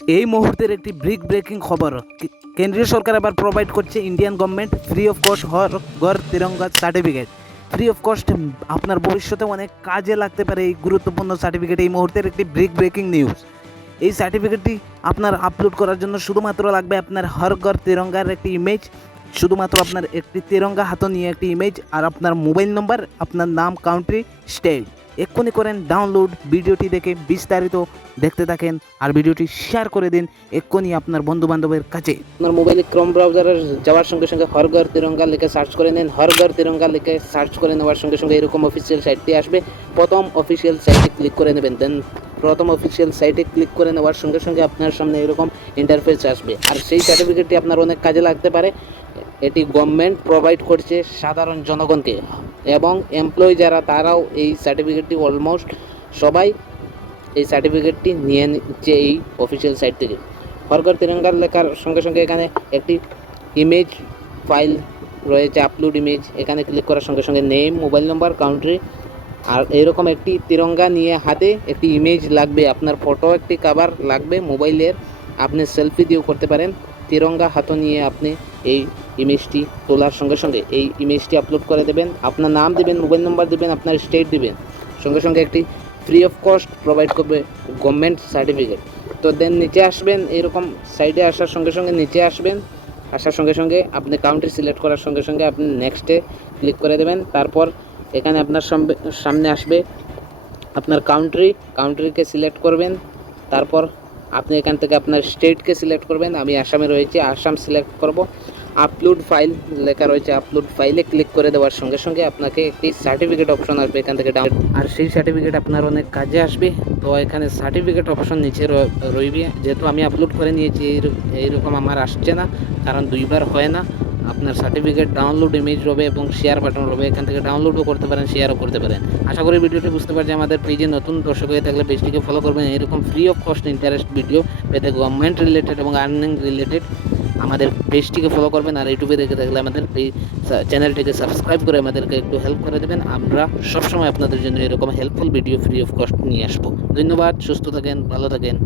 এই মুহূর্তের একটি ব্রেকিং খবর। কেন্দ্রীয় সরকার আবার প্রোভাইড করছে Indian government free of cost Har Ghar Tiranga certificate. Free of cost আপনার ভবিষ্যতে অনেক কাজে লাগতে পারে এই গুরুত্বপূর্ণ সার্টিফিকেট। এই মুহূর্তের একটি ব্রেকিং নিউজ। এই সার্টিফিকেটটি আপনার আপলোড করার জন্য শুধুমাত্র লাগবে আপনার হর ঘর তিরঙ্গার একটি ইমেজ, শুধুমাত্র আপনার একটি তিরঙ্গা হাতে নিয়ে একটি ইমেজ, আর আপনার মোবাইল নম্বর, আপনার নাম, কান্ট্রি, স্টেট। এক্ষুনি করেন ডাউনলোড। ভিডিওটি দেখে বিস্তারিত দেখতে থাকেন আর ভিডিওটি শেয়ার করে দিন এক্ষুনি আপনার বন্ধু বান্ধবের কাছে। আপনার মোবাইলে ক্রোম ব্রাউজারে যাওয়ার সঙ্গে সঙ্গে হর ঘর তিরঙ্গা লিখে সার্চ করে নেন। হর ঘর তিরঙ্গা লিখে সার্চ করে নেওয়ার সঙ্গে সঙ্গে এরকম অফিসিয়াল সাইটটি আসবে। প্রথম অফিসিয়াল সাইটে ক্লিক করে নেবেন। দেন প্রথম অফিসিয়াল সাইটে ক্লিক করে নেওয়ার সঙ্গে সঙ্গে আপনার সামনে এরকম ইন্টারফেস আসবে। আর সেই সার্টিফিকেটটি আপনার অনেক কাজে লাগতে পারে। এটি গভর্নমেন্ট প্রোভাইড করছে সাধারণ জনগণকে, এবং এমপ্লয়ি যারা তারাও এই সার্টিফিকেটটি অলমোস্ট সবাই এই সার্টিফিকেটটি নিয়ে নিচ্ছে এই অফিসিয়াল সাইট থেকে। হর ঘর তিরঙ্গার লেখার সঙ্গে সঙ্গে এখানে একটি ইমেজ ফাইল রয়েছে, আপলোড ইমেজ। এখানে ক্লিক করার সঙ্গে সঙ্গে নেম, মোবাইল নম্বর, কান্ট্রি, আর এরকম একটি তিরঙ্গা নিয়ে হাতে একটি ইমেজ লাগবে। আপনার ফটো একটি কভার লাগবে মোবাইলের, আপনি সেলফি দিয়েও করতে পারেন। তিরঙ্গা হাতে নিয়ে আপনি এই ইমেজটি তোলার সঙ্গে সঙ্গে এই ইমেজটি আপলোড করে দেবেন। আপনার নাম দেবেন, মোবাইল নম্বর দেবেন, আপনার স্টেট দেবেন। সঙ্গে সঙ্গে একটি ফ্রি অফ কস্ট প্রোভাইড করবে গভর্নমেন্ট সার্টিফিকেট। তো দেন নিচে আসবেন, এরকম সাইডে আসার সঙ্গে সঙ্গে নিচে আসবেন। আসার সঙ্গে সঙ্গে আপনি কাউন্ট্রি সিলেক্ট করার সঙ্গে সঙ্গে আপনি নেক্সটে ক্লিক করে দেবেন। তারপর এখানে আপনার সামনে আসবে আপনার কাউন্ট্রিকে সিলেক্ট করবেন। তারপর আপনি এখান থেকে আপনার স্টেটকে সিলেক্ট করবেন। আমি আসামে রয়েছে, আসাম সিলেক্ট করব। আপলোড ফাইল লেখা রয়েছে, আপলোড ফাইলে ক্লিক করে দেওয়ার সঙ্গে সঙ্গে আপনাকে একটি সার্টিফিকেট অপশন আসবে এখান থেকে ডাউনলোড, আর সেই সার্টিফিকেট আপনার অনেক কাজে আসবে। তো এখানে সার্টিফিকেট অপশন নিচে রইবে। যেহেতু আমি আপলোড করে নিয়েছি, এইরকম আমার আসছে না, কারণ দুইবার হয় না। আপনার সার্টিফিকেট ডাউনলোড ইমেজ রবে এবং শেয়ার বাটন রবে, এখান থেকে ডাউনলোডও করতে পারেন, শেয়ারও করতে পারেন। আশা করি ভিডিওটি বুঝতে পারছি। আমাদের পেজে নতুন দর্শক হয়ে থাকলে পেজটিকে ফলো করবেন। এরকম free of cost interest video পেতে গভর্নমেন্ট রিলেটেড এবং আর্নিং রিলেটেড আমাদের পেজটিকে ফলো করবেন। আর ইউটিউবে দেখে থাকলে আমাদের চ্যানেলটিকে সাবস্ক্রাইব করে আমাদেরকে একটু হেল্প করে দেবেন। আমরা সবসময় আপনাদের জন্য এরকম helpful video free of cost নিয়ে আসবো। ধন্যবাদ। সুস্থ থাকেন, ভালো থাকেন।